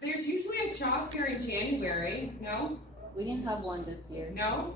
There's usually a job fair in January, no? We didn't have one this year. No?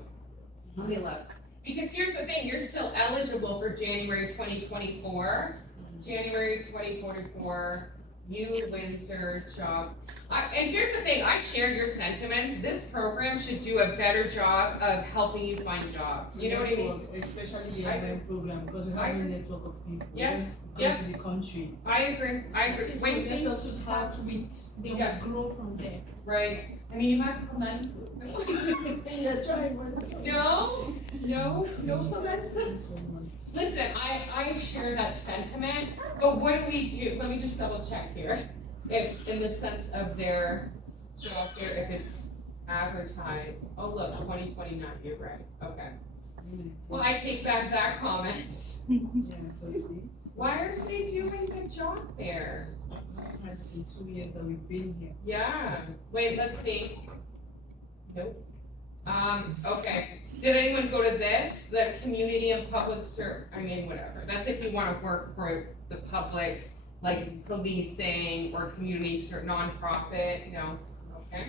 Let me look. Because here's the thing, you're still eligible for January 2024. January 2024, you Windsor job. And here's the thing, I share your sentiments. This program should do a better job of helping you find jobs. You know what I mean? Especially the MM program, because we have a network of people. Yes, Go yeah. to the country. I agree. Okay, so When let things us start with, they Yeah. will grow from there. right, I mean, you have comments. You're trying, but. No comments. So much. Listen, I share that sentiment, but what do we do? Let me just double check here. If, in the sense of their job fair, if it's advertised, oh look, 2029, you're right, okay. Well, I take back that comment. Yeah, so see, Why are they doing the job fair? it's been 2 years that we've been here. Yeah, wait, let's see. Nope. Okay, did anyone go to this, the community and public I mean, whatever, that's if you wanna work for the public, like policing or community nonprofit, no, okay.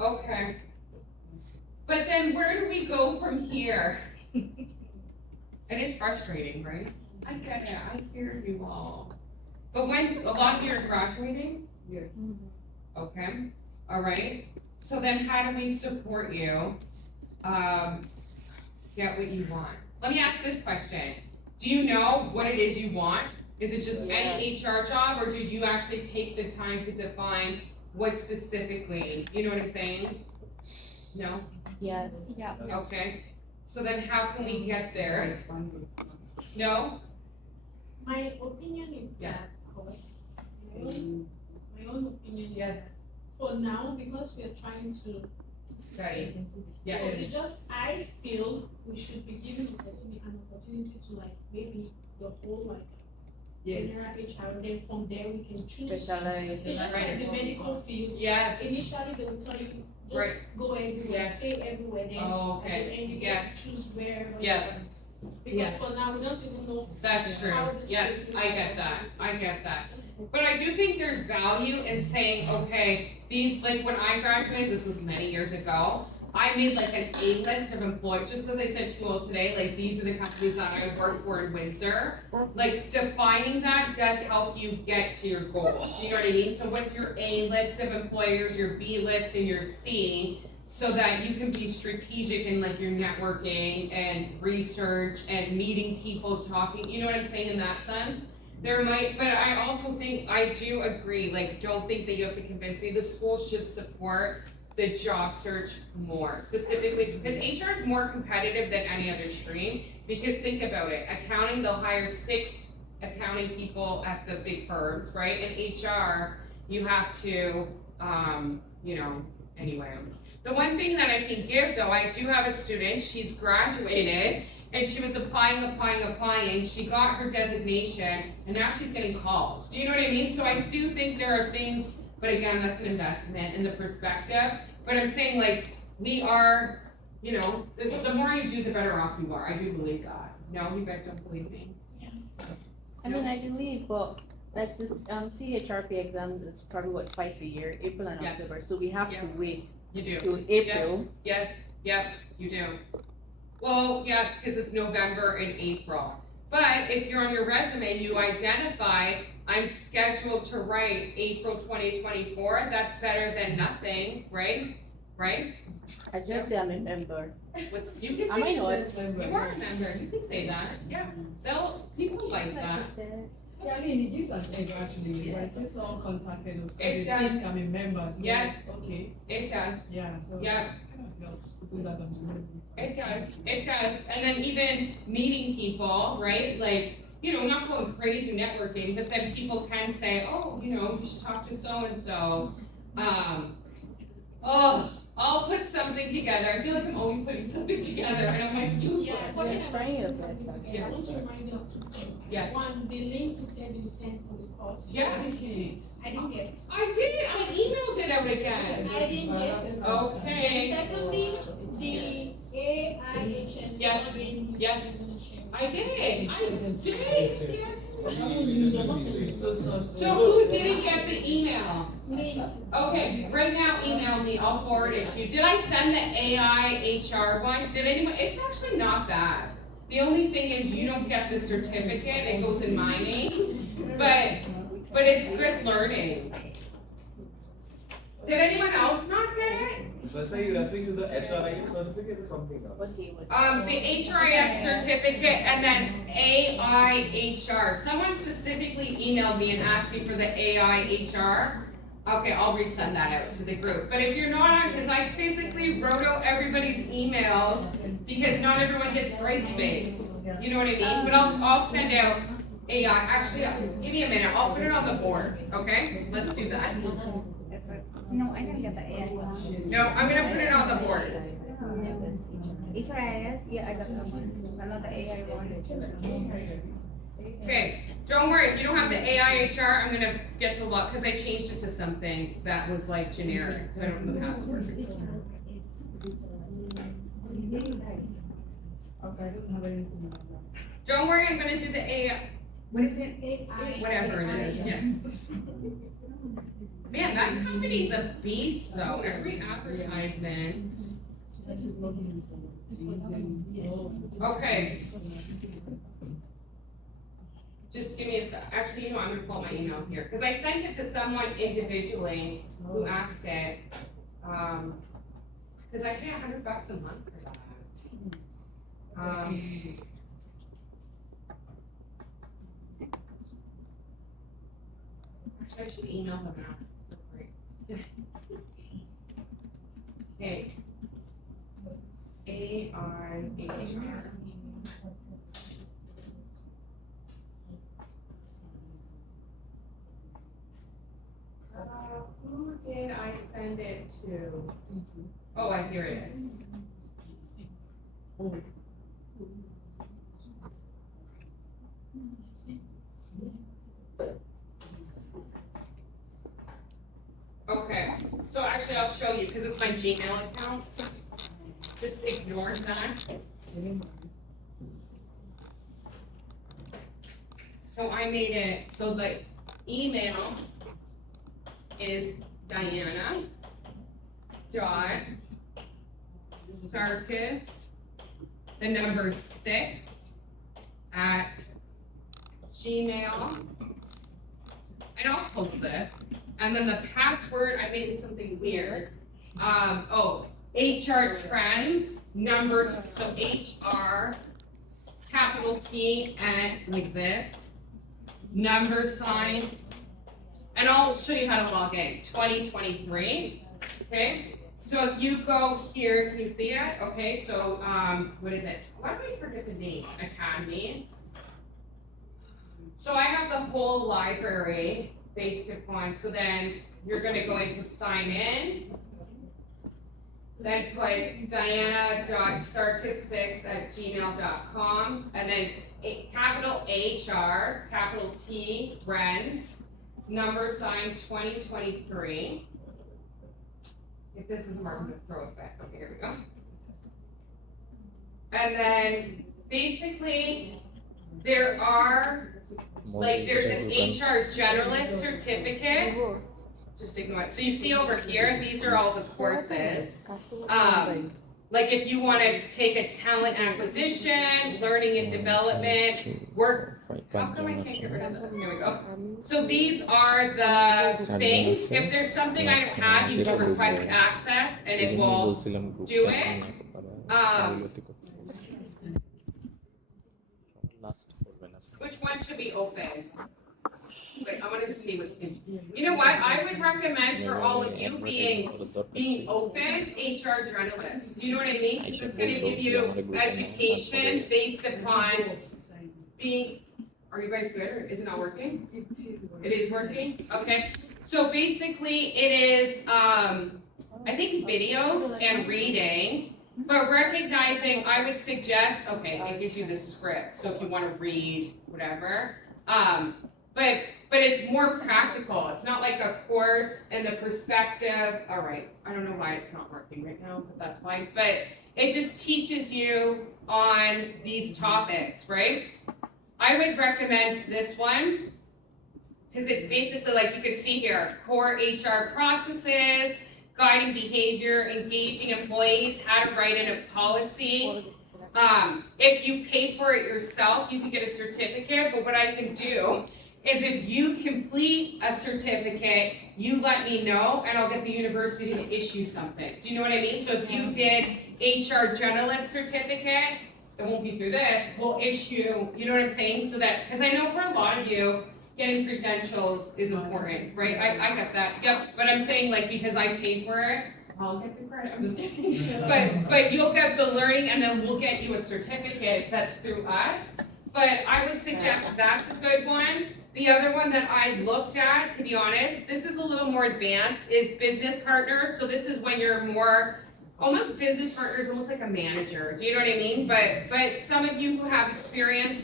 Okay. But then where do we go from here? It is frustrating, right? I get it, I hear you all. But when, a lot of you are graduating? Yeah. Okay, all right. So then how do we support you, get what you want? Let me ask this question. Do you know what it is you want? Is it just any HR job, or did you actually take the time to define what specifically, you know what I'm saying? No? Yes. Yeah. Okay, so then how can we get there? Expanded. No? My opinion is Yeah. that, correct? My own opinion is Yes. that for now, because we are trying to, Right, yeah. so it's just, I feel we should be given an opportunity to like, maybe the whole like, Yes. general HR, then from there we can choose. Specialized. It's just like the medical field. Yes. Initially, they will tell you, Right. just go everywhere, Yes. stay everywhere, then Oh, at the okay, end, you yes. get to choose wherever you Yeah. want. Yeah. Because for now, we don't even know. That's true, how this yes, is I get that, I get that. But I do think there's value in saying, okay, these, like when I graduated, this was many years ago, I made like an A list of employees, just as I said to you all today, like these are the companies that I would work for in Windsor. Like defining that does help you get to your goal, do you know what I mean? So what's your A list of employers, your B list, and your C? So that you can be strategic in like your networking and research and meeting people, talking, you know what I'm saying in that sense? There might, but I also think, I do agree, like, don't think that you have to convince me, the school should support the job search more, specifically, because HR is more competitive than any other stream, because think about it, accounting, they'll hire 6 accounting people at the big firms, right? And HR, you have to, you know, anyway. The one thing that I can give though, I do have a student, she's graduated, and she was applying, she got her designation, and now she's getting calls. Do you know what I mean? So I do think there are things, but again, that's an investment in the perspective. But I'm saying like, we are, you know, the more you do, the better off you are. I do believe that. No, you guys don't believe me? I mean, I believe, but like this, CHRP exam is probably what, twice a year, April and Yes. October, so we have to Yeah. wait You do. till April. Yes, yep, you do. Well, yeah, because it's November and April. But if you're on your resume, you identify, I'm scheduled to write April 2024, that's better than nothing, right? Right? I just say I'm a member. What's, you can Am I say, not? you are a member, you can say that, yeah. People like that. Yeah, I mean, it gives an edge actually, when since someone contacted us, It they does. think I'm a member. So Yes. Okay, It does, yeah, so. Yeah. Kind of helps putting that on the resume. it does. And then even meeting people, right? Like, you know, not going crazy networking, but then people can say, oh, you know, you should talk to so-and-so. I'll put something together. I feel like I'm always putting something together, and I'm like, useless. Yeah, You're what trying your I best. I want to remind you of 2 things. Yes. One, the link you said you sent for the course. Yeah. What is it? I didn't get. I did. I emailed it out again. I didn't get it. Okay. And secondly, the AIHS. Yes, login you yes. said you're gonna share. I did. So who didn't get the email? Me. Okay, right now email me, I'll forward it to you. Did I send the AI HR one? Did anyone, it's actually not bad. The only thing is you don't get the certificate, it goes in my name, but it's good learning. Did anyone else not get it? So I say you're referring to the HRIS certificate or something else? What's he with? The HRIS certificate and then AIHR. Someone specifically emailed me and asked me for the AIHR. Okay, I'll resend that out to the group. But if you're not on, because I physically wrote out everybody's emails because not everyone gets Brightspace. You know what I mean? But I'll send out AI. Actually, give me a minute. I'll put it on the board. Okay? Let's do that. No, I didn't get the AI one. No, I'm gonna put it on the board. HRIS, yeah, I got that one, but not the AI one. Okay, don't worry, if you don't have the AIHR, I'm gonna get the lock, because I changed it to something that was like generic, so I don't know the password. Okay, I don't have anything like that. Don't worry, I'm gonna do the AI, what is it? Whatever it is, yes. Man, that company's a beast though, every advertisement. Okay. Just give me a sec, actually, you know, I'm gonna pull my email here, because I sent it to someone individually who asked it. Because I pay $100 a month for that. Actually, I should email them now. Okay. AIHR. Who did I send it to? Oh, here it is. Okay, so actually I'll show you, because it's my Gmail account. Just ignore that. So I made it, so the email is Diana dot Sarkis, the number 6 at Gmail. And I'll post this. And then the password, I made something weird. HR trends, so HR, capital T, and like this, number sign. And I'll show you how to log in, 2023, okay? So if you go here, can you see it? Okay, so, what is it? Why do I forget the name? Academy. So I have the whole library based upon, so then you're gonna go into sign in, then put diana.sarkis6@gmail.com, and then capital HR, capital T, Rens, number sign 2023. If this is marked with throw it back, okay, here we go. And then basically there are, like there's an HR generalist certificate. Just ignore it. So you see over here, these are all the courses. Like if you want to take a talent acquisition, learning and development, work. How come I can't get rid of this? Here we go. So these are the things. If there's something I don't have, you can request access and it will do it. Which one should be open? Wait, I want to see what's in. You know what? I would recommend for all of you being open HR journalists. Do you know what I mean? Because it's going to give you education based upon being. Are you guys good? Or is it not working? It is working. Okay. So basically, it is I think videos and reading. But recognizing, I would suggest, okay, it gives you the script, so if you want to read, whatever. But it's more practical. It's not like a course in the perspective. All right, I don't know why it's not working right now, but that's fine. But it just teaches you on these topics, right? I would recommend this one. Cause it's basically like you can see here, core HR processes, guiding behavior, engaging employees, how to write in a policy. If you pay for it yourself, you can get a certificate, but what I can do is if you complete a certificate, you let me know and I'll get the university to issue something. Do you know what I mean? So if you did HR generalist certificate, it won't be through this, we'll issue, you know what I'm saying? So that, cause I know for a lot of you, getting credentials is important, right? I get that, yep, but I'm saying like, because I paid for it, I'll get the credit, I'm just kidding. But you'll get the learning and then we'll get you a certificate that's through us. But I would suggest that's a good one. The other one that I looked at, to be honest, this is a little more advanced, is business partners. So this is when you're more, almost business partners, almost like a manager. Do you know what I mean? But some of you who have experience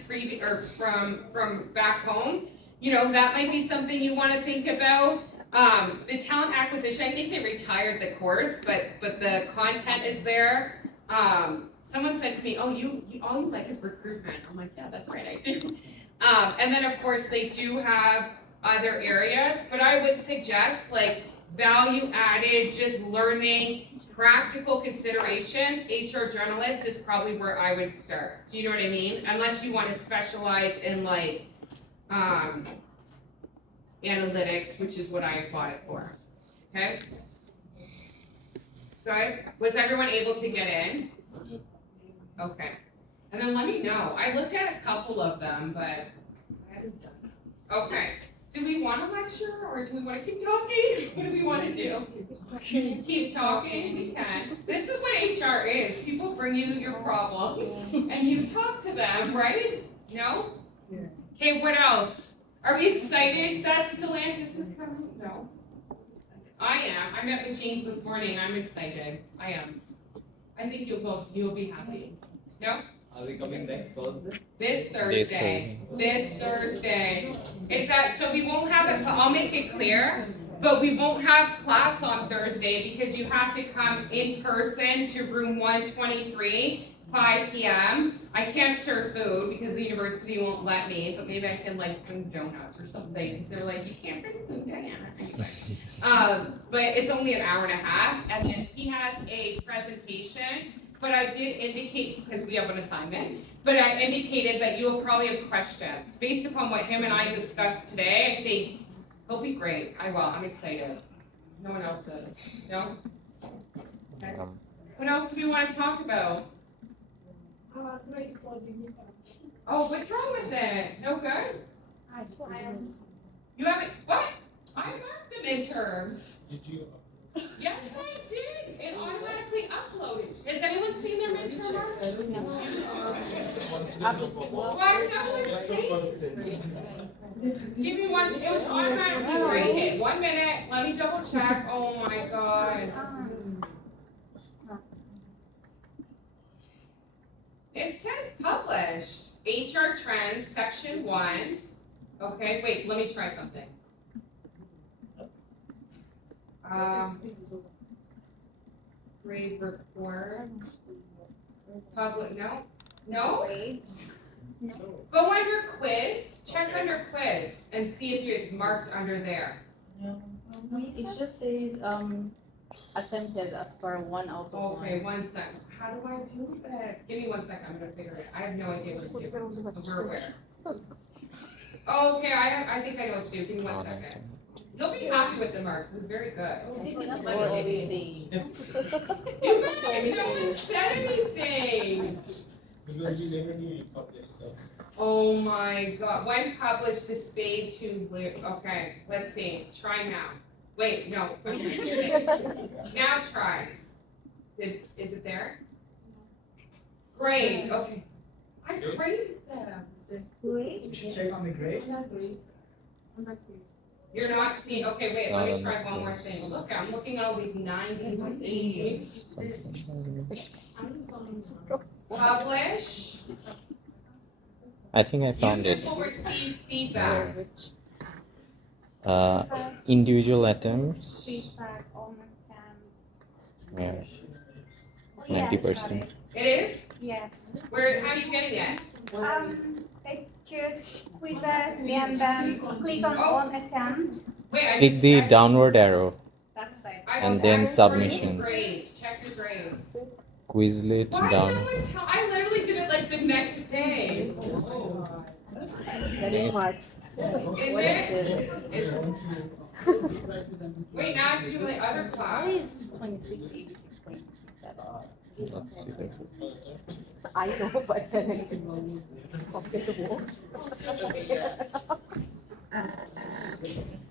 from back home, you know, that might be something you want to think about. The talent acquisition, I think they retired the course, but the content is there. Someone said to me, oh, you all you like is recruitment. I'm like, yeah, that's right, I do. And then of course they do have other areas, but I would suggest like value added, just learning practical considerations. HR generalist is probably where I would start. Do you know what I mean? Unless you want to specialize in like analytics, which is what I applied for. Okay? Good? Was everyone able to get in? Okay. And then let me know. I looked at a couple of them, but I haven't done it. Okay. Do we want to lecture or do we want to keep talking? What do we want to do? Keep talking? We can. This is what HR is. People bring you your problems and you talk to them, right? No? Okay, what else? Are we excited that Stellantis is coming? No. I am. I met with James this morning. I'm excited. I am. I think you'll be happy. No? Are we coming next Thursday? This Thursday. This Thursday. It's so we won't have it, I'll make it clear, but we won't have class on Thursday because you have to come in person to room 123, 5 p.m. I can't serve food because the university won't let me, but maybe I can like bring donuts or something because they're like, you can't bring food, Diana. But it's only an hour and a half, and then he has a presentation. But I did indicate, because we have an assignment, but I indicated that you will probably have questions. Based upon what him and I discussed today, I think he'll be great. I will, I'm excited. No one else is, no? Okay. What else do we want to talk about? Grade for the midterm. Oh, what's wrong with it? No good? I You haven't, what? I marked the midterms. Did you? Yes, I did. It automatically uploaded. Has anyone seen their midterm marks? Why no one's seen? Give me one, it was automatically graded. 1 minute, let me double check. Oh my God. It says published. HR trends, section 1. Okay, wait, let me try something. Grade report. Public, no? Grades. Go under quiz, check under quiz and see if it's marked under there. It just says, attempted as per 1 out of 1. Okay, 1 second. How do I do this? Give me 1 second, I'm gonna figure it out. I have no idea what to do. So we're aware. Okay, I think I know what to do. Give me 1 second. You'll be happy with the marks. It was very good. Let me see. You guys, no one said anything. Because you never knew you published stuff. Oh my God, when published is spade to okay, let's see, try now. Wait, no. Now try. Is it there? Great, okay. I graded them. Grade. You should check on the grades. You're not seeing, okay, wait, let me try one more thing. Look, I'm looking at all these 90s and 80s. Publish. I think I found Users it. will receive feedback. Individual attempts. Feedback on attempt. Yeah, Yes, 90%. got it. It is? Yes. Where, how are you getting it? It's just quizzes and then click on all attempt. Wait, I Click just- the I- downward arrow, That's it. I and just then asked for your submissions. grades. Check your grades. Quizlet Why down. no one tell? I literally did it like the next day. That is smart. Is it? Wait, now I do my other At class. least 26, 86, 27. Let's see there. I know, but then I can only compare the works.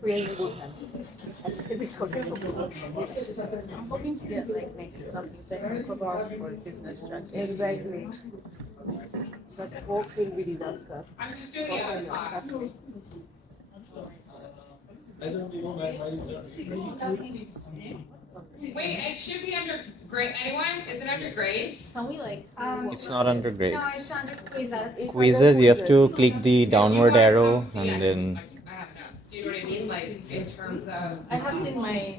Really good hands. And this one is I'm hoping to get like maybe something technical about for business strategy. Exactly. But whole thing really does that. I'm just doing the other class. I don't know why Wait, it should be under grade. Anyone? Is it under grades? Can we like see Um, what- It's not under No, grades. it's under quizzes. Quizzes, you have to click the downward You wanna arrow come see and it. then Like, I don't know. Do you know what I mean? Like in terms of, I have seen my,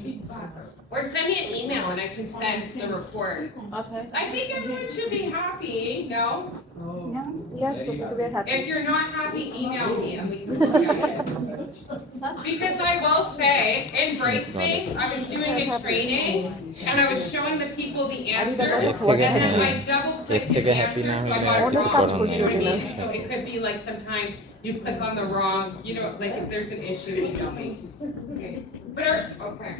or send me an email and I can send the report. okay. I think everyone should be happy. No? No? Yes, Professor, we are happy. If you're not happy, email me and we can look at it. Because I will say, in Brightspace, I was doing a training and I was showing the people the answers. If And they get then I happy- double clicked if they the get happy answer, now, so I we got have it to wrong. support You know what I on mean? that. So it could be like sometimes you click on the wrong, you know, like if there's an issue, email me. Okay. But, okay.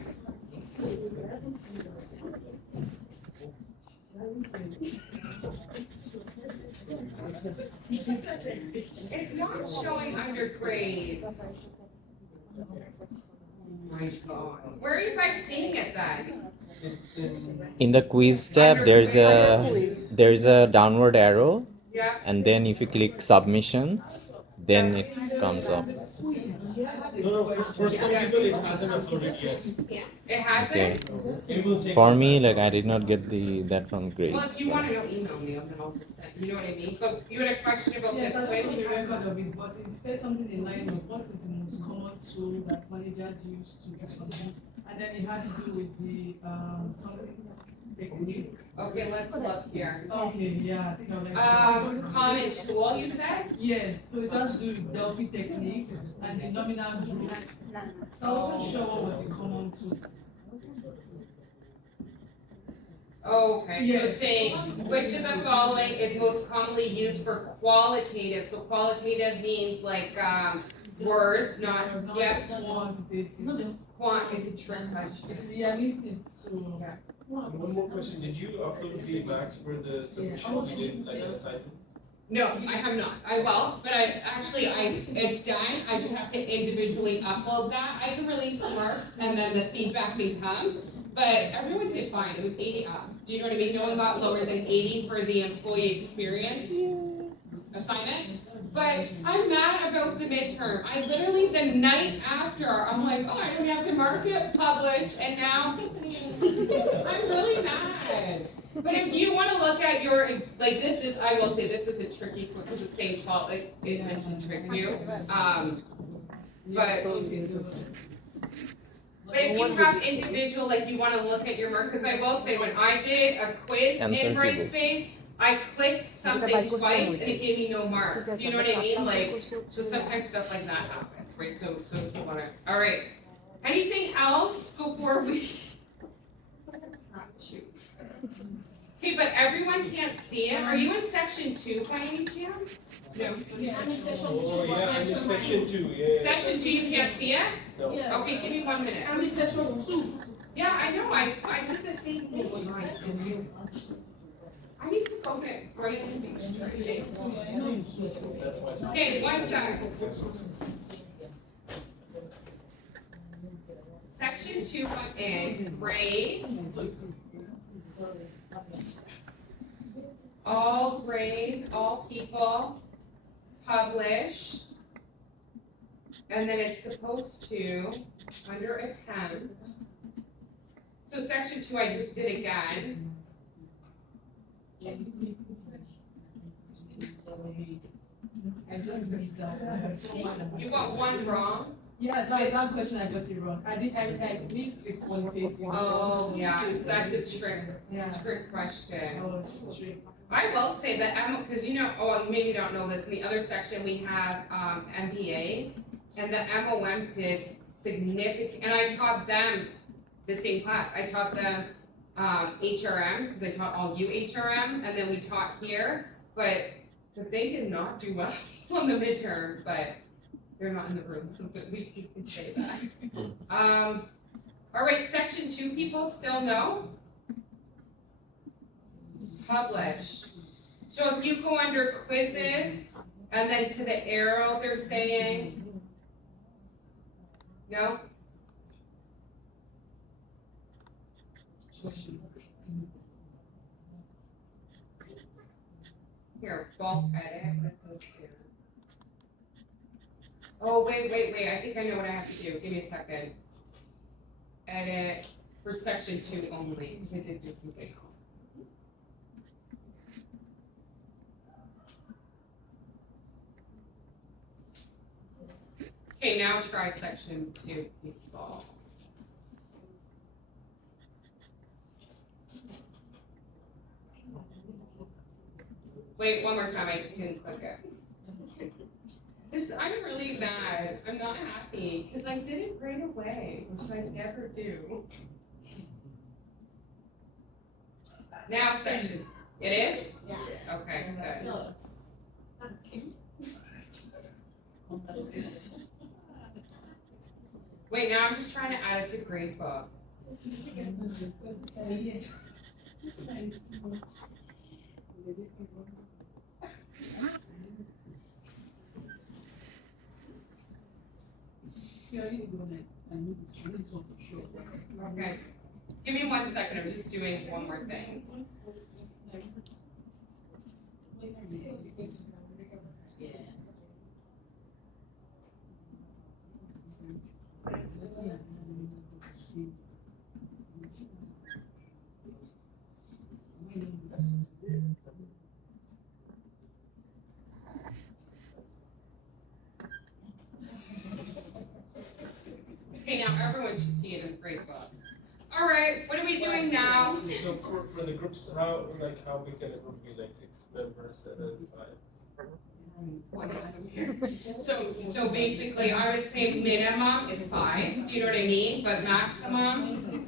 It's not showing under grades. My God. Where are you guys seeing it then? it's in. in the quiz tab, there's a downward arrow, Yeah, and then if you click submission, then it comes up. No, for some people it hasn't uploaded yet. it has Okay. it? It will take. For me, like I did not get that from Well, grades. if you wanna know, email me, and then I'll just send, you know what I mean? But you had a question about Yes, this I saw quiz? the record of it, but it said something in line of what is the most common tool that managers use to do something. And then it had to do with the, something technique. Okay, let's look here. Okay, yeah, I think I would like to. Common tool, you said? Yes, so it has to do with Delphi technique and the nominal group. I wasn't sure what was the common tool. Okay, so Yes. it's saying, which of the following is most commonly used for qualitative? So qualitative means like, words, not, yes, Quantitative. it's a trick question. See, I missed it, so. One more question, did you upload the max for the submission you did like on the site? No, I have not. I will, but it's done. I just have to individually upload that. I can release the marks and then the feedback can come. But everyone did fine. It was 80 up. Do you know what I mean? No one got lower than 80 for the employee experience assignment. But I'm mad about the midterm. I literally, the night after, I'm like, oh, I don't have to mark it, publish, and now I'm really mad. But if you want to look at your, like, this is, I will say, this is a tricky one because it's saying it meant to trick you. But if you have individual, like you wanna look at your mark, cause I will say, when I did a quiz Answer in tables. Brightspace, I clicked something twice and it gave me no marks, do you know what I mean? Like, so sometimes stuff like that happens, right? So if you wanna, alright. Anything else before we? Shoot. Okay, but everyone can't see it. Are you in section 2 by any chance? No. I'm in session Oh, two. yeah, I'm in section 2, yeah. Section 2, you can't see it? No. Yeah. Okay, give me 1 minute. I'm in session two. Yeah, I know, I did the same thing. I need to go get great speech. That's why. Okay, 1 sec. Section 2 went in, grade. All grades, all people, publish. And then it's supposed to, under attempt. So section 2 I just did again. I just missed that. You got 1 wrong? Yeah, that question I got it wrong. I missed the quantitative. Oh, yeah, that's a trick Yeah. question. Oh, strict. I will say that, because you maybe don't know this, in the other section, we have MBAs, and the MOMs did significant, and I taught them the same class. I taught them HRM, because I taught all you HRM, and then we taught here, but they did not do well on the midterm, but they're not in the room, so we can say that. All right, section 2 people still know? Publish. So if you go under quizzes, and then to the arrow, they're saying, no? Here, bulk edit, what goes here? Oh, wait, I think I know what I have to do, give me a second. Edit for section 2 only, so I did do something. Okay, now try section 2, people. Wait, one more time, I didn't click it. I'm really mad, I'm not happy, because I did it right away, which I never do. Now section, it is? Yeah. Okay, good. Wait, now I'm just trying to add it to gradebook. Okay. Give me 1 second, I'm just doing one more thing. Okay, now everyone should see it in gradebook. All right, what are we doing now? So for the groups, how big can a group be, like 6 members and then 5? So basically, I would say minimum is 5, do you know what I mean? But maximum,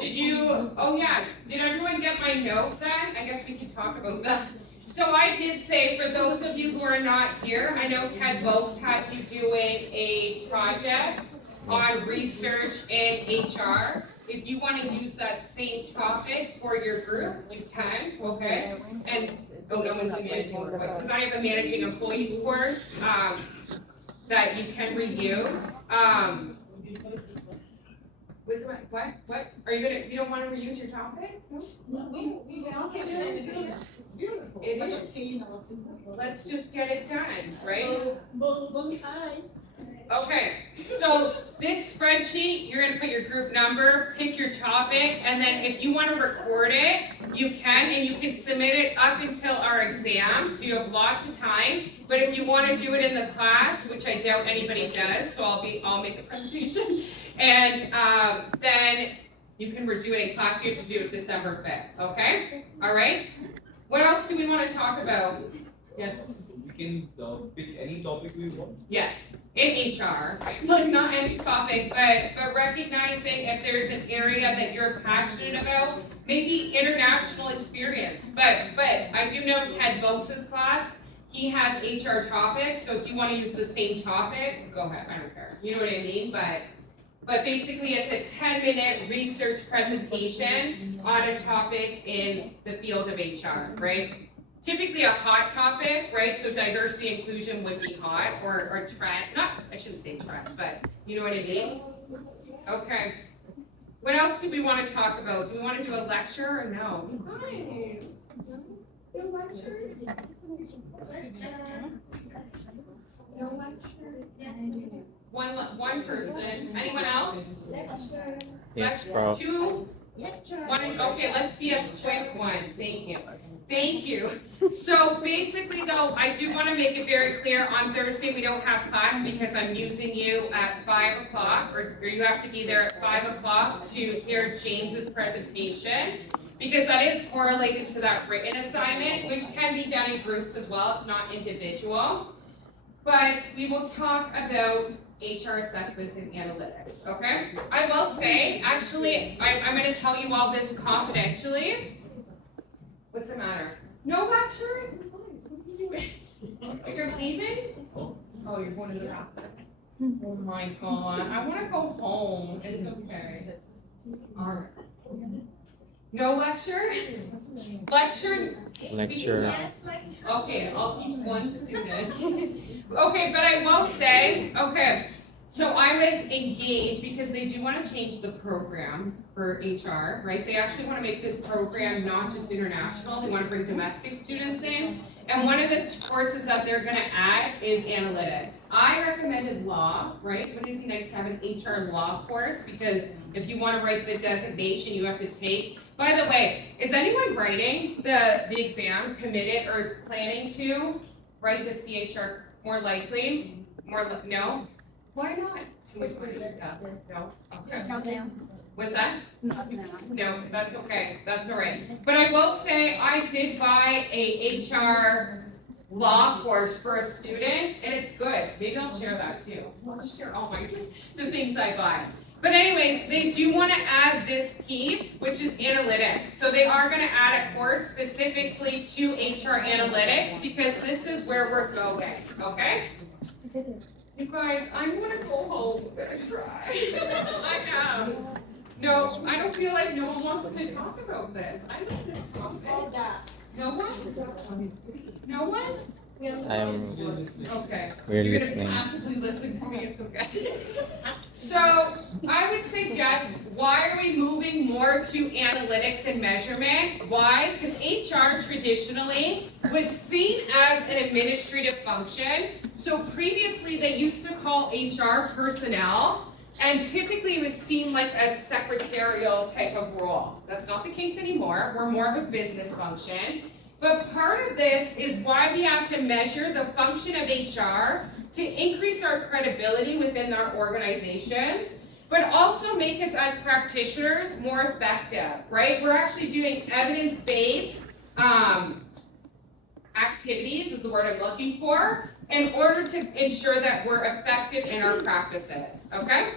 did everyone get my note then? I guess we could talk about that. So I did say, for those of you who are not here, I know Ted Volks has you doing a project on research in HR. If you want to use that same topic for your group, you can, okay? And, no one's in managing, because I have a managing employees course that you can reuse. What? Are you don't want to reuse your topic? No? It's beautiful. It is. Let's just get it done, right? Okay, so this spreadsheet, you're gonna put your group number, pick your topic, and then if you wanna record it, you can, and you can submit it up until our exam, so you have lots of time. But if you wanna do it in the class, which I doubt anybody does, so I'll make the presentation, and then you can redo it in class. You have to do it December 5th, okay? All right? What else do we wanna talk about? Yes? We can pick any topic we want. Yes, in HR, like not any topic, but recognizing if there's an area that you're passionate about, maybe international experience. But I do know Ted Volks' class, he has HR topics, so if you want to use the same topic, go ahead, I don't care. You know what I mean? But basically it's a 10-minute research presentation on a topic in the field of HR, right? Typically a hot topic, right? So diversity inclusion would be hot, or trend, I shouldn't say trend, but you know what I mean? Okay. What else do we want to talk about? Do we want to do a lecture or no? Nice. No lecture? No lecture? One person. Anyone else? Yes, Prof. 2? Okay, let's be a quick one. Thank you. So basically though, I do want to make it very clear, on Thursday we don't have class because I'm using you at 5 o'clock, or you have to be there at 5 o'clock to hear James's presentation. because that is correlated to that written assignment, which can be done in groups as well, it's not individual. But we will talk about HR assessments and analytics, okay? I will say, actually, I'm gonna tell you all this confidentially. What's the matter? No lecture? You're leaving? Oh, you're going to the bathroom. Oh my God, I wanna go home, it's okay. Alright. No lecture? Lecture? Lecture. Okay, I'll teach one student. Okay, but I will say, okay, so I was engaged because they do want to change the program for HR, right? They actually want to make this program not just international, they want to bring domestic students in. And one of the courses that they're going to add is analytics. I recommended law, right? Wouldn't it be nice to have an HR law course? Because if you want to write the designation, you have to take. By the way, is anyone writing the exam, committed or planning to write the CHR more likely? No? Why not? Too much money. No? Okay. No, no, What's that? not now. No, that's okay, that's all right. But I will say, I did buy a HR law course for a student, and it's good. Maybe I'll share that too. I'll just share all the things I buy. But anyways, they do want to add this piece, which is analytics. So they are going to add a course specifically to HR analytics, because this is where we're going, okay? You guys, I'm going to go home. I'm going to try. I am. No, I don't feel like no one wants to talk about this. I love this topic. No one? No one? Okay. We're You're listening. gonna passively listen to me, it's okay. So, I would suggest, why are we moving more to analytics and measurement? Why? Because HR traditionally was seen as an administrative function. So previously, they used to call HR personnel, and typically it was seen like a secretarial type of role. That's not the case anymore. We're more of a business function. But part of this is why we have to measure the function of HR to increase our credibility within our organizations, but also make us as practitioners more effective, right? We're actually doing evidence-based activities, is the word I'm looking for, in order to ensure that we're effective in our practices, okay?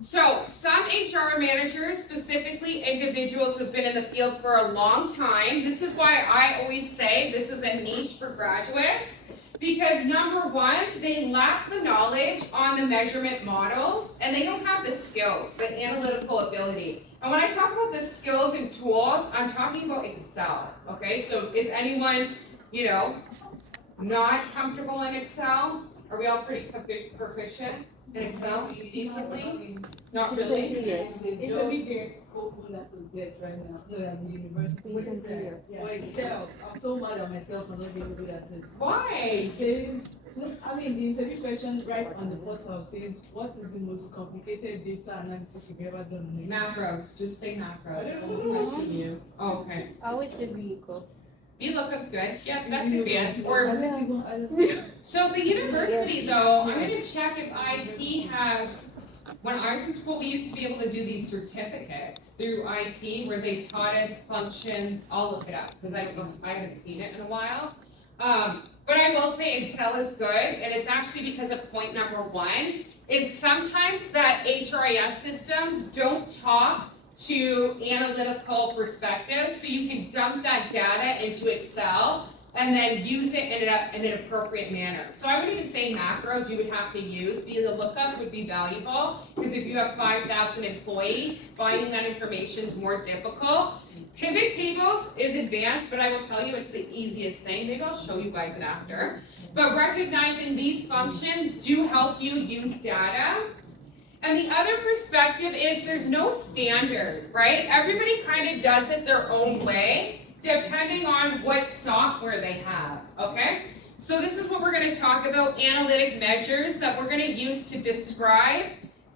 So some HR managers, specifically individuals who've been in the field for a long time, this is why I always say this is a niche for graduates, because number one, they lack the knowledge on the measurement models, and they don't have the skills, the analytical ability. And when I talk about the skills and tools, I'm talking about Excel, okay? So is anyone, not comfortable in Excel? Are we all pretty proficient in Excel, decently? Not really? It's a big get open that to get right now, at the university. For Excel, I'm so mad at myself for not being good at it. Why? It says, the interview question right on the bottom says, what is the most complicated data analysis you've ever done? Macros, just say macros. I don't Don't know. continue. Oh, okay. I always did VLOOKUP. VLOOKUP's good. Yeah, that's advanced. I Or don't know. so the university though, I'm gonna check if IT has. When I was in school, we used to be able to do these certificates through IT where they taught us functions. I'll look it up because I haven't seen it in a while. But I will say Excel is good, and it's actually because of point number one, is sometimes that HRIS systems don't talk to analytical perspectives, so you can dump that data into Excel and then use it in an appropriate manner. So I would even say macros you would have to use. VLOOKUP would be valuable, because if you have 5,000 employees, finding that information is more difficult. Pivot tables is advanced, but I will tell you it's the easiest thing. Maybe I'll show you guys it after. But recognizing these functions do help you use data. And the other perspective is there's no standard, right? Everybody kind of does it their own way, depending on what software they have, okay? So this is what we're gonna talk about, analytic measures that we're gonna use to describe,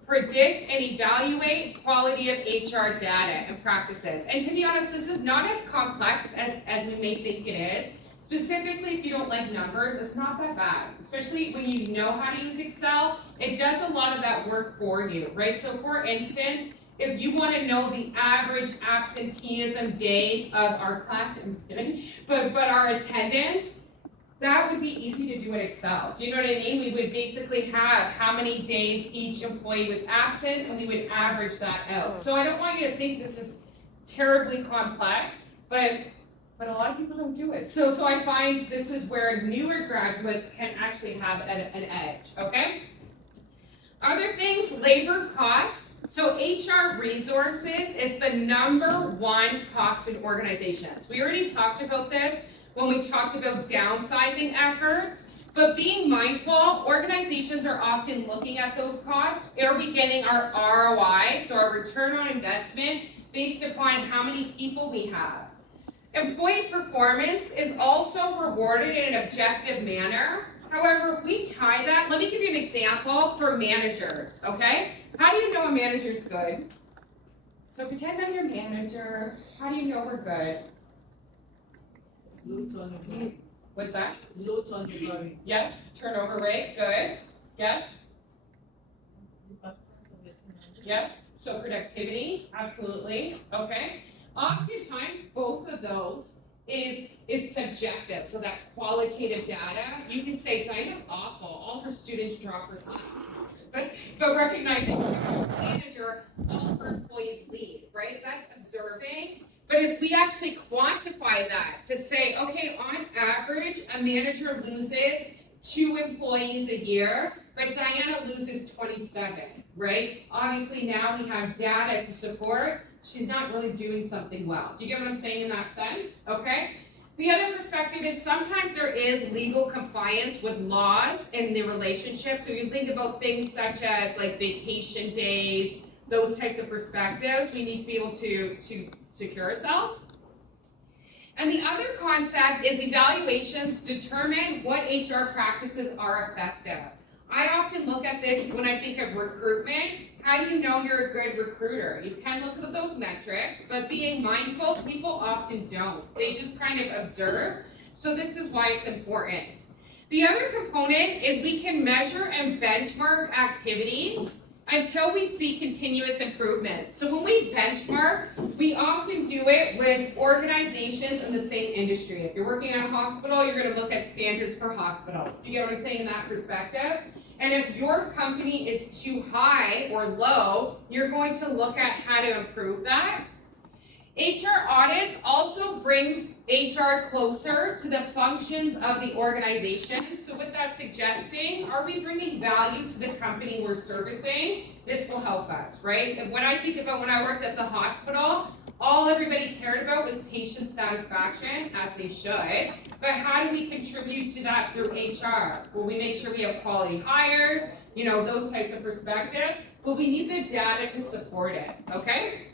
predict, and evaluate quality of HR data and practices. And to be honest, this is not as complex as we may think it is. Specifically, if you don't like numbers, it's not that bad. Especially when you know how to use Excel, it does a lot of that work for you, right? So for instance, if you wanna know the average absenteeism days of our class, I'm just kidding, but our attendance, that would be easy to do in Excel. Do you know what I mean? We would basically have how many days each employee was absent, and we would average that out. So I don't want you to think this is terribly complex, but a lot of people don't do it. So I find this is where newer graduates can actually have an edge, okay? Other things, labor cost. So HR resources is the #1 cost in organizations. We already talked about this when we talked about downsizing efforts, but being mindful, organizations are often looking at those costs. Are we getting our ROI, so our return on investment, based upon how many people we have? Employee performance is also rewarded in an objective manner. However, we tie that, let me give you an example for managers, okay? How do you know a manager's good? So pretend I'm your manager, how do you know we're good? Low turnover. What's that? Low turnover rate. Yes, turnover rate, good, yes, yes, so productivity, absolutely, okay. Oftentimes, both of those is subjective, so that qualitative data, you can say Diana's awful, all her students drop her class. But recognizing manager, all her employees leave, right? That's observing. But if we actually quantify that to say, okay, on average, a manager loses 2 employees a year, but Diana loses 27, right? Obviously now we have data to support, she's not really doing something well. Do you get what I'm saying in that sense? Okay? The other perspective is sometimes there is legal compliance with laws in the relationship. So you think about things such as like vacation days, those types of perspectives, we need to be able to secure ourselves. And the other concept is evaluations determine what HR practices are effective. I often look at this when I think of recruitment. How do you know you're a good recruiter? You can look at those metrics, but being mindful, people often don't. They just kind of observe. So this is why it's important. The other component is we can measure and benchmark activities until we see continuous improvement. So when we benchmark, we often do it with organizations in the same industry. If you're working at a hospital, you're gonna look at standards for hospitals. Do you get what I'm saying in that perspective? And if your company is too high or low, you're going to look at how to improve that. HR audits also brings HR closer to the functions of the organization. So what that's suggesting, are we bringing value to the company we're servicing? This will help us, right? And when I think about when I worked at the hospital, all everybody cared about was patient satisfaction, as they should. But how do we contribute to that through HR? Well, we make sure we have quality hires, you know, those types of perspectives, but we need the data to support it, okay?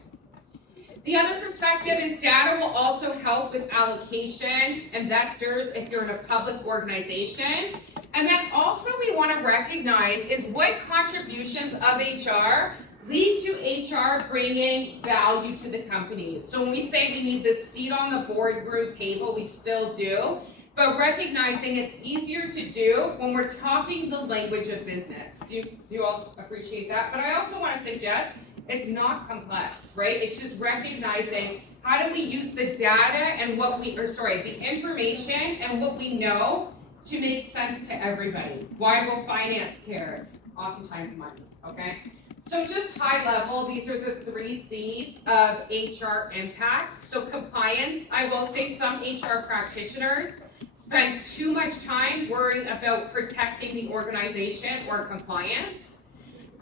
The other perspective is data will also help with allocation, investors, if you're in a public organization. And then also we want to recognize is what contributions of HR lead to HR bringing value to the company. So when we say we need this seat on the board group table, we still do. But recognizing it's easier to do when we're talking the language of business. Do you all appreciate that? But I also want to suggest it's not complex, right? It's just recognizing how do we use the data and the information and what we know to make sense to everybody. Why will finance care? Oftentimes money, okay? So just high level, these are the 3 C's of HR impact. So compliance, I will say some HR practitioners spend too much time worrying about protecting the organization or compliance.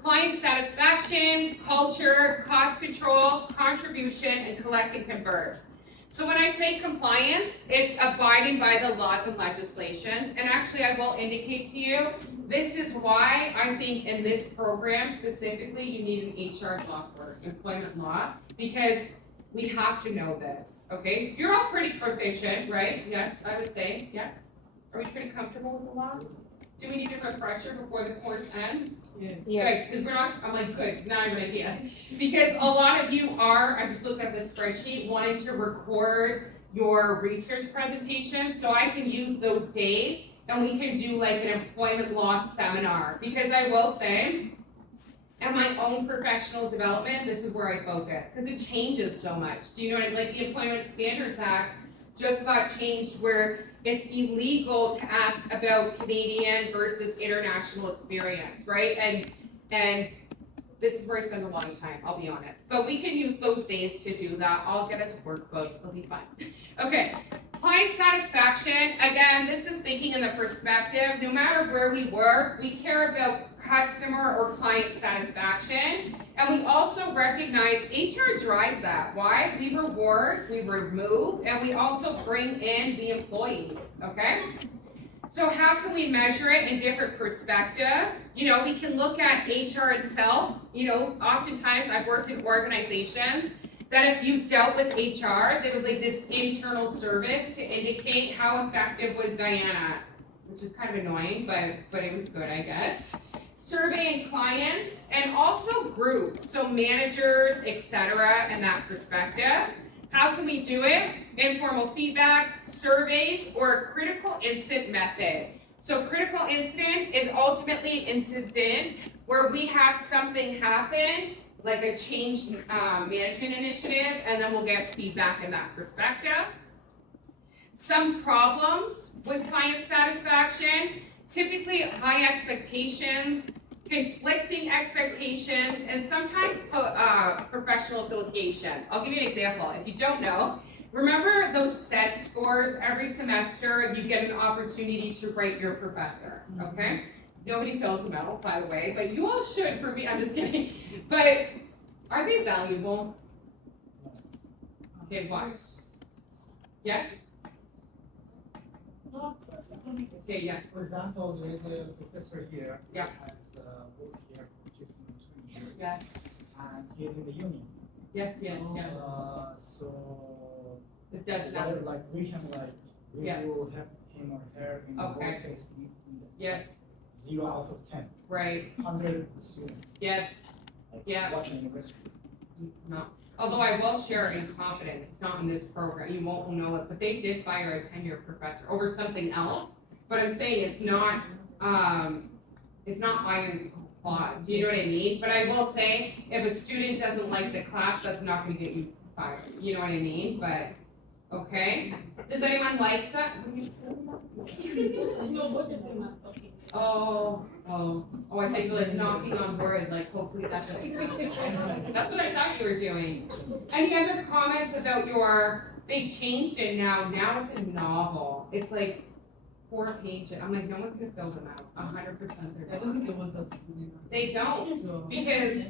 Client satisfaction, culture, cost control, contribution, and collect and convert. So when I say compliance, it's abiding by the laws and legislations. And actually, I will indicate to you, this is why I think in this program specifically, you need an HR law course, employment law, because we have to know this, okay? You're all pretty proficient, right? Yes, I would say, yes? Are we pretty comfortable with the laws? Do we need a refresher before the course ends? Yes. Yes. Good, so we're not, I'm like, good, because now I have an idea. Because a lot of you are, I just looked at this spreadsheet, wanting to record your research presentation, so I can use those days, and we can do like an employment law seminar. Because I will say, and my own professional development, this is where I focus, because it changes so much. Do you know what I mean? Like the Employment Standards Act just got changed where it's illegal to ask about Canadian versus international experience, right? And this is where I spend a lot of time, I'll be honest. But we can use those days to do that. I'll get us workbooks, it'll be fun. Okay, client satisfaction. Again, this is thinking in the perspective, no matter where we work, we care about customer or client satisfaction. And we also recognize HR drives that. Why? We reward, we remove, and we also bring in the employees, okay? So how can we measure it in different perspectives? You know, we can look at HR itself. You know, oftentimes I've worked in organizations that if you dealt with HR, there was like this internal service to indicate how effective was Diana, which is kind of annoying, but it was good, I guess. Surveying clients and also groups, so managers, etc., and that perspective. How can we do it? Informal feedback, surveys, or a critical incident method. So critical incident is ultimately an incident where we have something happen, like a change management initiative, and then we'll get feedback in that perspective. Some problems with client satisfaction, typically high expectations, conflicting expectations, and sometimes professional affiliations. I'll give you an example. If you don't know, remember those SET scores every semester, you get an opportunity to rate your professor, okay? Nobody fills them out, by the way, but you all should for me, I'm just kidding. But are they valuable? Okay, why? Yes? Okay, yes. For example, there is a professor here. Yeah. Has worked here for 15 or 20 years. Yes. And he's in the union. Yes, yes, yes. So It does whether, not. like we can we Yeah. will have him or her in the Okay. worst case in the Yes, 0 out of 10. right. 100 students. Yes, Like Yeah. What university? no. Although I will share in confidence, it's not in this program, you won't know it, but they did fire a tenure professor over something else. But I'm saying it's not iron claws, do you know what I mean? But I will say, if a student doesn't like the class, that's not gonna get you fired, you know what I mean? But, okay. Does anyone like that? No, both of them are talking. Oh, I think like knocking on wood, like hopefully that doesn't happen. That's what I thought you were doing. Any other comments about they changed it now it's a novel. It's like 4 pages. I'm like, no one's gonna fill them out, 100% I they're don't not. think they want us to put it They don't, So- because,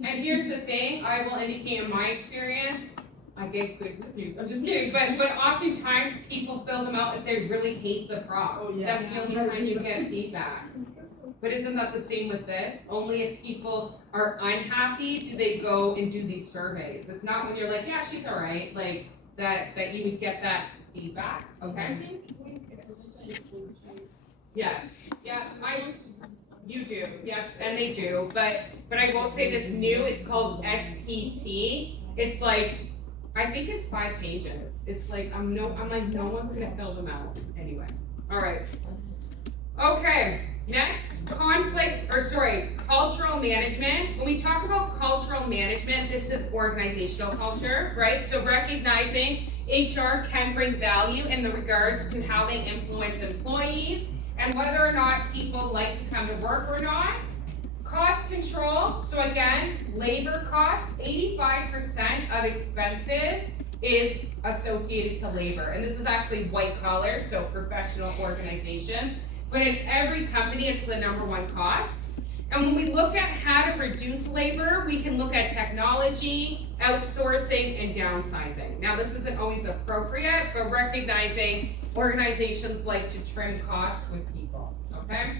and here's the thing, I will indicate in my experience, I get good reviews, I'm just kidding, but oftentimes people fill them out if they really hate the prop. Oh, yeah. That's the only time you get feedback. But isn't that the same with this? Only if people are unhappy do they go and do these surveys. It's not when you're like, yeah, she's all right, like that you would get that feedback, I okay? think we professor is going to. Yes, yeah, I want to do this. you do, yes, and they do, but I will say this new, it's called SPT. It's like, I think it's 5 pages. It's like, I'm like, no one's gonna fill them out anyway. All right. Okay, next, cultural management. When we talk about cultural management, this is organizational culture, right? So recognizing HR can bring value in the regards to how they influence employees and whether or not people like to come to work or not. Cost control, so again, labor cost, 85% of expenses is associated to labor. And this is actually white collar, so professional organizations. But in every company, it's the #1 cost. And when we look at how to reduce labor, we can look at technology, outsourcing, and downsizing. Now, this isn't always appropriate, but recognizing organizations like to trim costs with people, okay?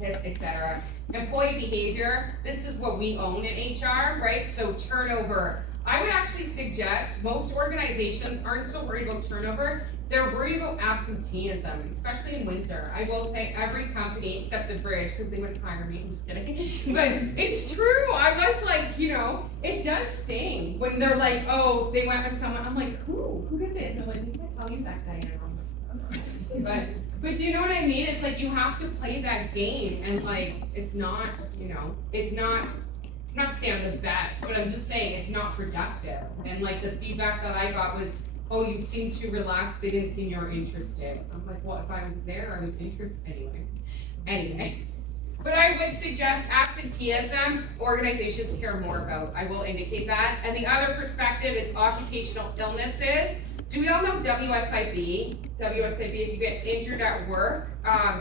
This, etc. Employee behavior, this is what we own in HR, right? So turnover. I would actually suggest most organizations aren't so worried about turnover. They're worried about absenteeism, especially in winter. I will say every company except the bridge, because they wouldn't hire me, I'm just kidding. But it's true. I was like, it does sting when they're like, oh, they went with someone. I'm like, who? Who did it? And they're like, we can't tell you that guy now. But do you know what I mean? It's like you have to play that game, and like it's not, I'm not saying I'm the best, but I'm just saying it's not productive. And like the feedback that I got was, oh, you seem too relaxed, they didn't seem you're interested. I'm like, well, if I was there, I was interested anyway. But I would suggest absenteeism, organizations care more about. I will indicate that. And the other perspective is occupational illnesses. Do we all know WSIB? WSIB, if you get injured at work,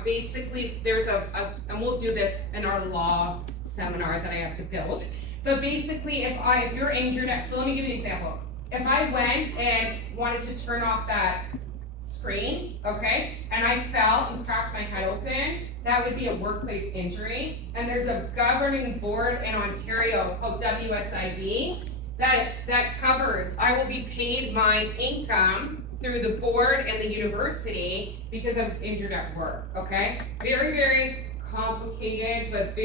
basically there's and we'll do this in our law seminar that I have to build. But basically, if you're injured so let me give you an example. If I went and wanted to turn off that screen, okay, and I fell and cracked my head open, that would be a workplace injury. And there's a governing board in Ontario called WSIB that covers, I will be paid my income through the board and the university because I was injured at work, okay? Very, very complicated, but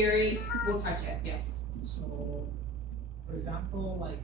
we'll touch it, yes. So, for example, like,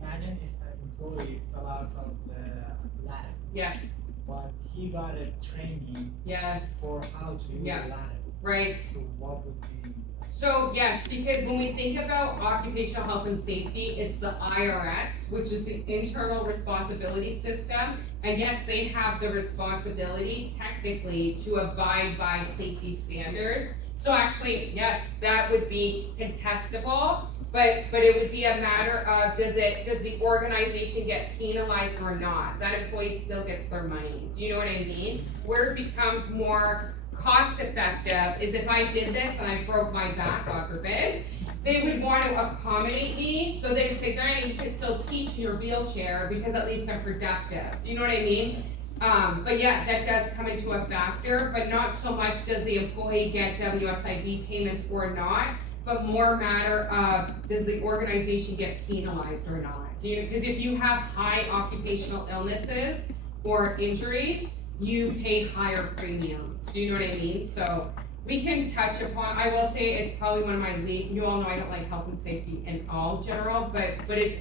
imagine if an employee fell out of the ladder, Yes, but he got a training yes, for how to use Yeah. the ladder. right. So what would be? So yes, because when we think about occupational health and safety, it's the IRS, which is the Internal Responsibility System. And yes, they have the responsibility technically to abide by safety standards. So actually, yes, that would be contestable, but it would be a matter of does the organization get penalized or not? That employee still gets their money. Do you know what I mean? Where it becomes more cost effective is if I did this and I broke my back, God forbid, they would want to accommodate me, so they would say, Diana, you can still teach in your wheelchair because at least I'm productive. Do you know what I mean? But yeah, that does come into a factor, but not so much does the employee get WSIB payments or not, but more matter of does the organization get penalized or not? Because if you have high occupational illnesses or injuries, you pay higher premiums. Do you know what I mean? So we can touch upon, I will say it's probably one of my you all know I don't like health and safety in all general, but it's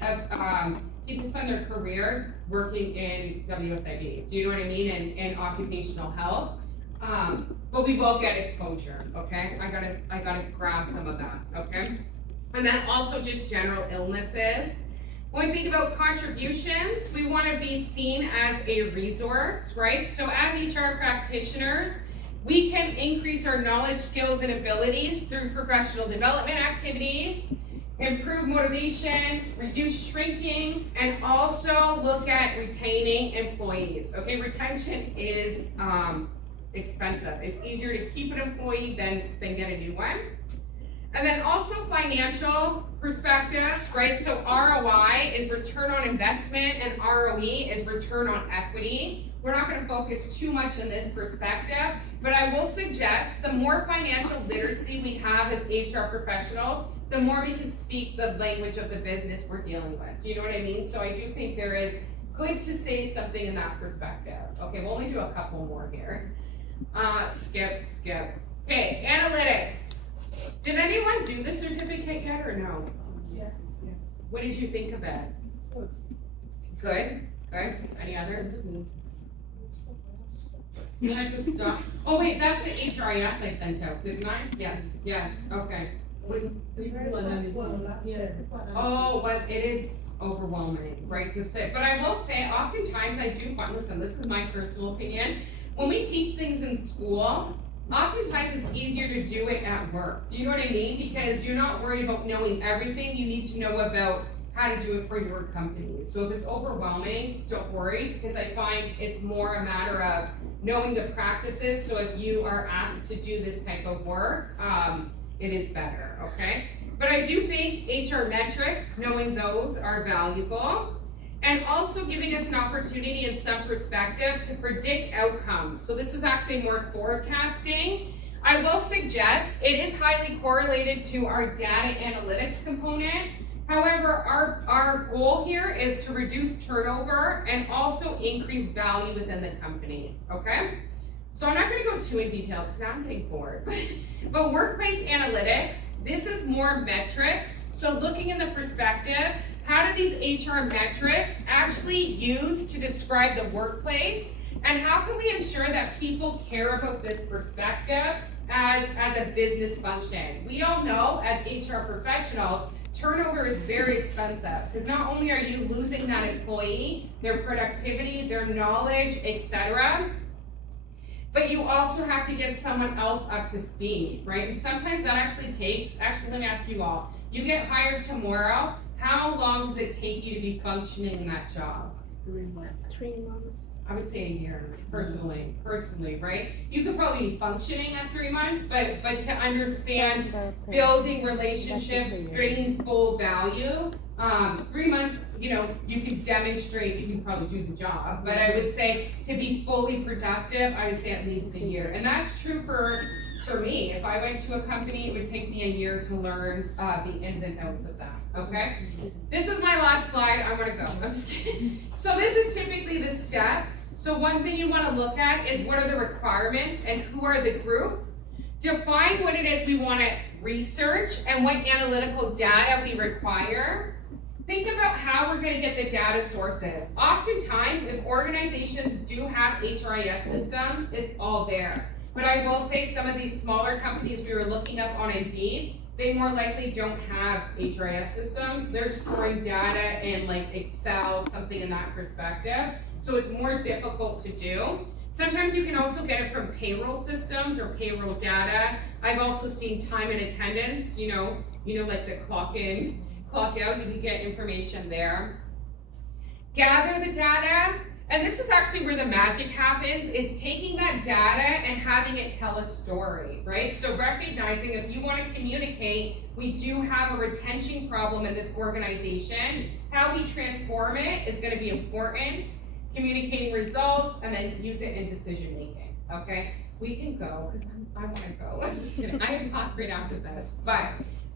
people spend their career working in WSIB. Do you know what I mean? And occupational health. But we will get exposure, okay? I gotta grab some of that, okay? And then also just general illnesses. When we think about contributions, we want to be seen as a resource, right? So as HR practitioners, we can increase our knowledge, skills, and abilities through professional development activities, improve motivation, reduce shrinking, and also look at retaining employees. Okay, retention is expensive. It's easier to keep an employee than get a new one. And then also financial perspectives, right? So ROI is return on investment and ROE is return on equity. We're not going to focus too much on this perspective, but I will suggest the more financial literacy we have as HR professionals, the more we can speak the language of the business we're dealing with. Do you know what I mean? So I do think there is good to say something in that perspective. Okay, we'll only do a couple more here. Skip. Okay, analytics. Did anyone do the certificate yet or no? Yes. What did you think of it? Good. Any others? You had to stop. Oh wait, that's the HRIS I sent out, didn't I? Yes, okay. Oh, but it is overwhelming, right, to sit. But I will say, oftentimes I do find, listen, this is my personal opinion, when we teach things in school, oftentimes it's easier to do it at work. Do you know what I mean? Because you're not worried about knowing everything. You need to know about how to do it for your company. So if it's overwhelming, don't worry, because I find it's more a matter of knowing the practices. So if you are asked to do this type of work, it is better, okay? But I do think HR metrics, knowing those are valuable. And also giving us an opportunity and some perspective to predict outcomes. So this is actually more forecasting. I will suggest it is highly correlated to our data analytics component. However, our goal here is to reduce turnover and also increase value within the company, okay? So I'm not gonna go too in detail because now I'm getting bored. But workplace analytics, this is more metrics. So looking in the perspective, how do these HR metrics actually use to describe the workplace? And how can we ensure that people care about this perspective as a business function? We all know as HR professionals, turnover is very expensive, because not only are you losing that employee, their productivity, their knowledge, etc., but you also have to get someone else up to speed, right? And sometimes that actually takes, let me ask you all, you get hired tomorrow, how long does it take you to be functioning in that job? 3 months. 3 months. I would say a year, personally, right? You could probably be functioning at 3 months, but to understand building relationships, bringing full value, 3 months, you can demonstrate you can probably do the job, but I would say to be fully productive, I would say at least a year. And that's true for me. If I went to a company, it would take me a year to learn the ins and outs of that, okay? This is my last slide, I'm gonna go, I'm just kidding. So this is typically the steps. So one thing you wanna look at is what are the requirements and who are the group. Define what it is we wanna research and what analytical data we require. Think about how we're gonna get the data sources. Oftentimes, if organizations do have HRIS systems, it's all there. But I will say some of these smaller companies we were looking up on Indeed, they more likely don't have HRIS systems. They're storing data in like Excel, something in that perspective. So it's more difficult to do. Sometimes you can also get it from payroll systems or payroll data. I've also seen time and attendance, like the clock in, clock out, you can get information there. Gather the data, and this is actually where the magic happens, is taking that data and having it tell a story, right? So recognizing if you want to communicate, we do have a retention problem in this organization. How we transform it is going to be important. Communicating results, and then use it in decision making, okay? We can go, because I want to go. I'm just kidding. I have class right after this, but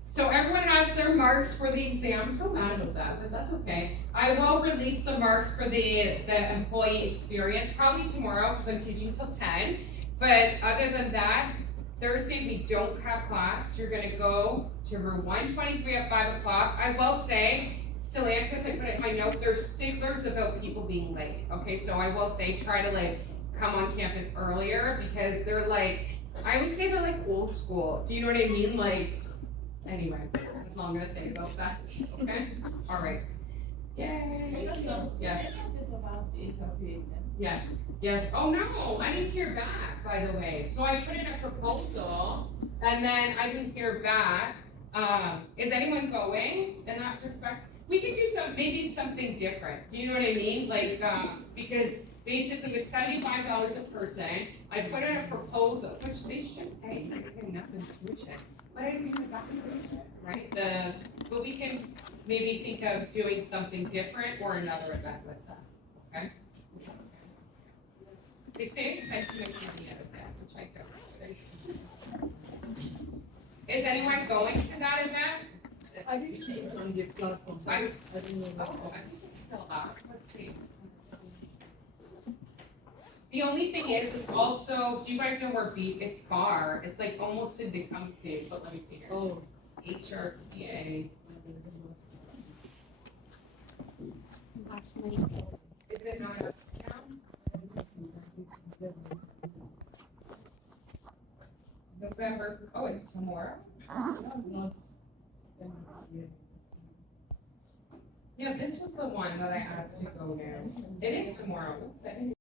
so everyone has their marks for the exam. I'm so mad about that, but that's okay. I will release the marks for the employee experience probably tomorrow because I'm teaching till 10. But other than that, Thursday we don't have class. You're gonna go to room 123 at 5 o'clock. I will say, Stellantis, I put it in my note, there's sticklers about people being late. Okay, so I will say try to come on campus earlier because they're I would say they're old school. Do you know what I mean? Anyway, that's all I'm gonna say about that, okay? All right. Yay. Yes. Yes. Oh no, I didn't hear back, by the way. So I put in a proposal and then I didn't hear back. Is anyone going in that respect? We could do maybe something different. Do you know what I mean? Because basically with $75 a person, I put in a proposal, which they should pay, they're getting nothing tuition. But I didn't even got tuition, right? But we can maybe think of doing something different or another event with that, okay? They say it's meant to make money out of that, which I don't. Is anyone going to that event? I didn't see it on the platform. I don't know. Oh, I think it's still up. Let's see. The only thing is also, do you guys know where it's far? It's almost in Tecumseh, but let me see here. Oh. HRPA. Last night. Is it not up down? November, oh, it's tomorrow? Not. Yeah, this was the one that I asked to go to. It is tomorrow. Oops, I didn't